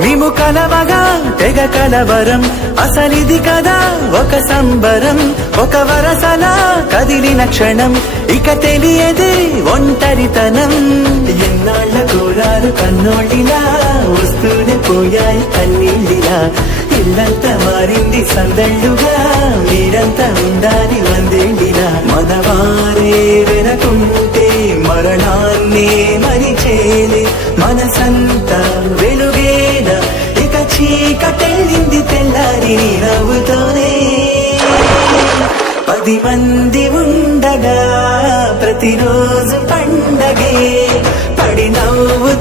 మేము కలవగా తెగ కలవరం, అసలిది కదా ఒక సంబరం. ఒక వరసలా కదిలిన క్షణం, ఇక తెలియదే ఒంటరితనం. ఎన్నాళ్ళ కోరారు కన్నోళ్ళిలా, వస్తూనే పోయాయి కన్నీళ్ళిలా. ఇల్లంతా మారింది సందళ్ళుగా, మీరంతా ఉండాలి వందేళ్ళిలా. మనవారే వెనకుంటే మరణాన్నే మరిచేలే, మనసంతా వెలుగేన ఇక చీకటెళ్ళింది తెల్లారి నీ నవ్వుతోనే. 10 మంది ఉండగా ప్రతిరోజు పండగే, పడి నవ్వు